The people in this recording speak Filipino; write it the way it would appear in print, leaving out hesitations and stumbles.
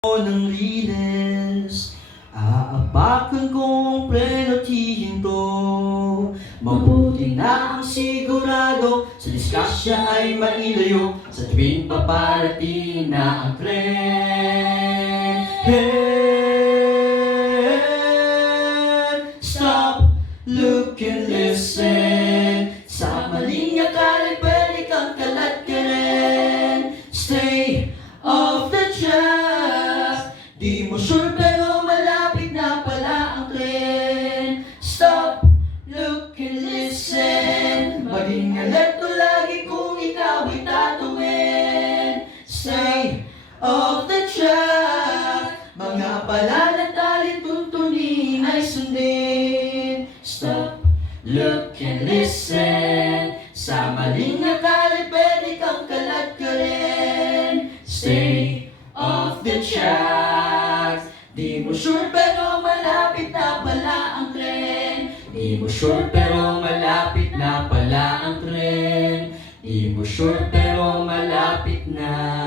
ng riles, aapakan kong pleno tihinto. Mabuti na ang sigurado, sa diskasya ay mailayo, sa tuwing paparating na ang tren. Stop, look and listen. Sa maling akala pwede kang kalat ka rin. Stay off the track. Di mo sure pero malapit na pala ang tren. Stop, look and listen. Maging alerto lagi kung ikaw ay tatuwin. Stay off the track. Mga pala na tali tuntunin ay sundin. Stop, look and listen. Sa maling akala pwede kang kalat ka rin. Stay off the track. Di mo sure pero malapit na pala ang tren. Di mo sure pero malapit na pala ang tren. Di mo sure pero malapit na.